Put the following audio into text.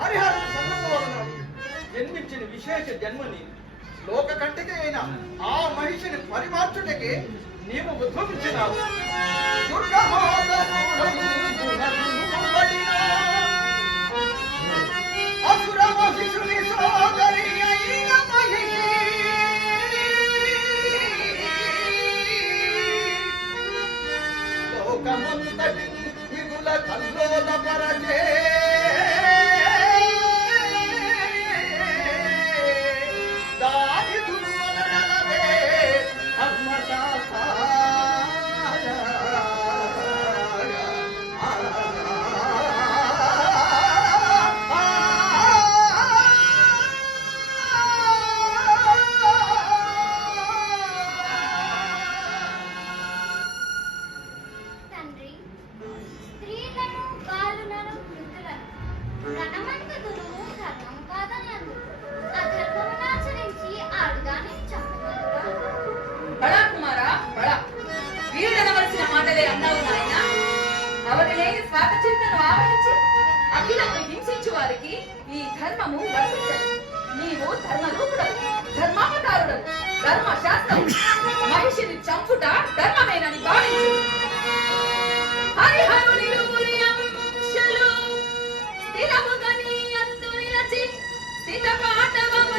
హరిహరుని సంగమ వలన జన్మించిన విశేష జన్మని లోక కంటికి అయిన ఆ మహిషిని పరిమార్చుటకి నీవు ఉద్భవించినావు. అసుర మహిషుని సోదరి అయిన మహిషి లోకమంతటి మిగుల కల్లోల పరచే హింసించు వారికి ఈ ధర్మము వర్తించదు. నీవు ధర్మరూపుడవు, ధర్మావతారుడవు. ధర్మశాస్త్రం మహిషిని చంపుట ధర్మమేనని భావించు. హరిహరుని స్థిరముగని అందు నిలచి స్థిత పాఠవము